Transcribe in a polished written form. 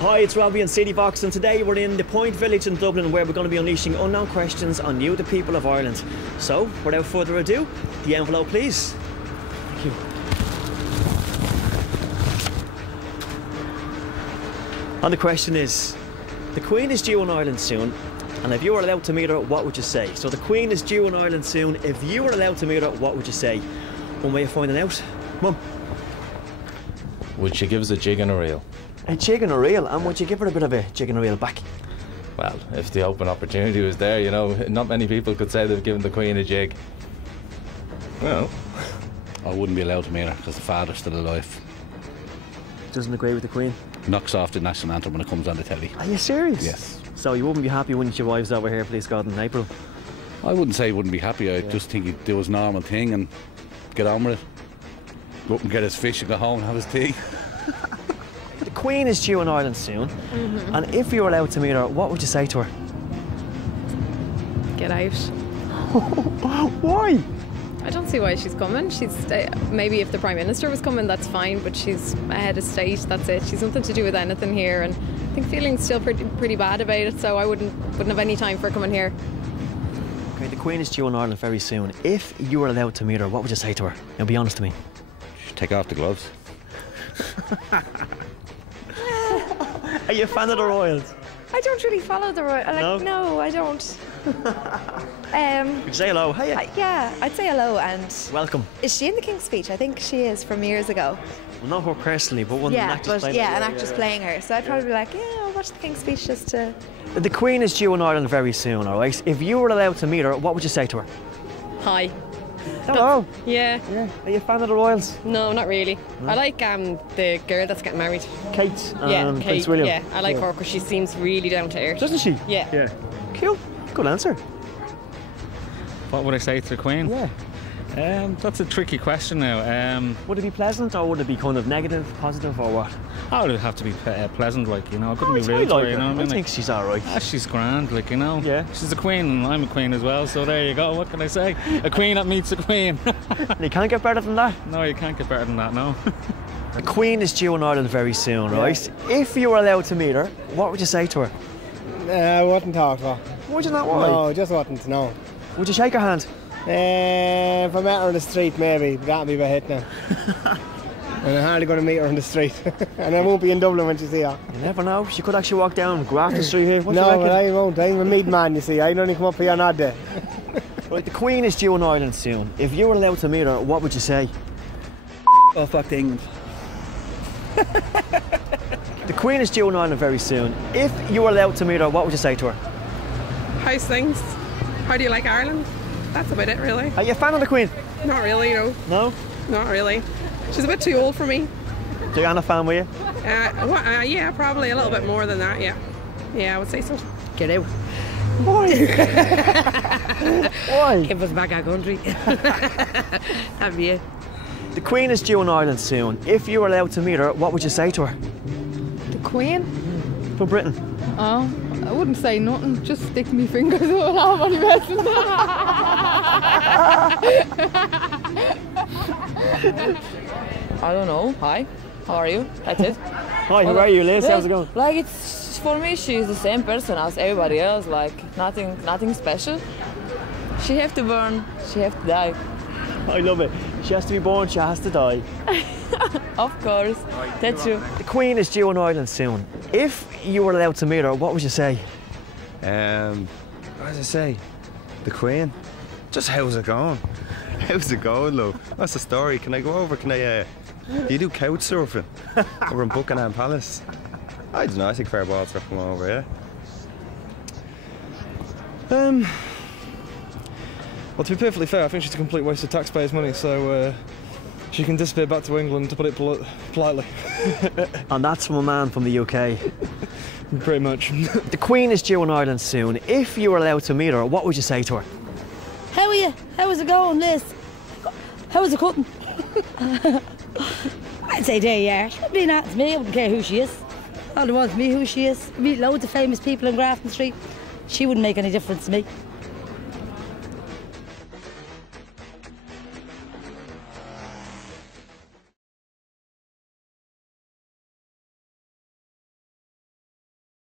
Hi, it's Robbie and City Box, and today we're in the Point Village in Dublin, where we're going to be unleashing unknown questions on you, the people of Ireland. So, without further ado, the envelope, please. Thank you. And the question is, the Queen is due in Ireland soon, and if you were allowed to meet her, what would you say? So the Queen is due in Ireland soon. If you were allowed to meet her, what would you say? One way of finding out. Come on. Would she give us a jig and a reel? A jig and a reel, and would you give her a bit of a jig and a reel back? Well, if the open opportunity was there, you know, not many people could say they've given the Queen a jig. Well, I wouldn't be allowed to meet her because the father's still alive. Doesn't agree with the Queen? Knocks off the national anthem when it comes on the telly. Are you serious? Yes. So you wouldn't be happy, wouldn't your wives over here, please God, in April? I wouldn't say he wouldn't be happy. I just think he'd do his normal thing and get on with it. Go up and get his fish and go home and have his tea. The Queen is due in Ireland soon, and if you were allowed to meet her, what would you say to her? Get out. Why? I don't see why she's coming. She's maybe if the Prime Minister was coming, that's fine, but she's a head of state, that's it. She's nothing to do with anything here, and I think feeling's still pretty bad about it, so I wouldn't have any time for coming here. Okay, the Queen is due in Ireland very soon. If you were allowed to meet her, what would you say to her? Now be honest to me. Take off the gloves. Are you a fan of the Royals? I don't really follow the Royals. No, I don't. Would you say hello? Hiya. Yeah, I'd say hello and... Welcome. Is she in the King's Speech? I think she is, from years ago. Well, not her personally, but one of the actors playing her. Yeah, an actress playing her. So I'd probably be like, yeah, I'll watch the King's Speech just to... The Queen is due in Ireland very soon, alright? If you were allowed to meet her, what would you say to her? Hi. Hello. Yeah. Are you a fan of the Royals? No, not really. I like the girl that's getting married. Kate. Kate. Prince William. Yeah, I like her because she seems really down to earth. Doesn't she? Yeah. Cool. Good answer. What would I say to the Queen? Yeah. That's a tricky question now. Would it be pleasant, or would it be kind of negative, positive, or what? I would have to be pleasant, like, you know. I couldn't be I rude to like her, you her. know what I mean? I think she's alright. She's grand, like, you know. Yeah. She's a queen and I'm a queen as well, so there you go. What can I say? A queen that meets a queen. You can't get better than that. No, you can't get better than that, no. The Queen is due in Ireland very soon, right? If you were allowed to meet her, what would you say to her? I wouldn't talk to her. Would you not? Why? No, just wouldn't, no. Would you shake her hand? If I met her on the street, maybe. That'd be about it now. And I'm hardly going to meet her on the street. And I won't be in Dublin when she see her. You never know. She could actually walk down Grafton Street here. What do you No, reckon? but I won't. I'm a meat man, you see. I'd only come up here on odd day. Right, the Queen is due in Ireland soon. If you were allowed to meet her, what would you say? Oh, fuck England. The Queen is due in Ireland very soon. If you were allowed to meet her, what would you say to her? How's things? How do you like Ireland? That's about it, really. Are you a fan of the Queen? Not really, no. No? Not really. She's a bit too old for me. So you're not a fan, were you? Yeah, probably a little bit more than that, yeah. Yeah, I would say so. Get out. Why? Why? Give us back our country. That'd be it. The Queen is due in Ireland soon. If you were allowed to meet her, what would you say to her? The Queen? From Britain. Oh, I wouldn't say nothing. Just stick me fingers all over any messing. I don't know. Hi. How are you? That's it. Hi, how are you, Liz? How's it going? Like, it's for me, she's the same person as everybody else. Like, nothing special. She have to burn. She have to die. I love it. She has to be born, she has to die. Of course. That's true. The Queen is due in Ireland soon. If you were allowed to meet her, what would you say? What does it say? The Queen? Just how's it going? How's it going, love? What's the story? Can I go over? Can I, do you do couch surfing? Over in Buckingham Palace? I don't know, I think fair balls are coming over, yeah. Well, to be perfectly fair, I think she's a complete waste of taxpayers' money, so she can disappear back to England, to put it politely. And that's from a man from the UK. Pretty much. The Queen is due in Ireland soon. If you were allowed to meet her, what would you say to her? How are you? How is it going, Liz? How is it cutting? I'd say there you are. She wouldn't be nothing to me. I wouldn't care who she is. All the one to me who she is. Meet loads of famous people in Grafton Street. She wouldn't make any difference to me.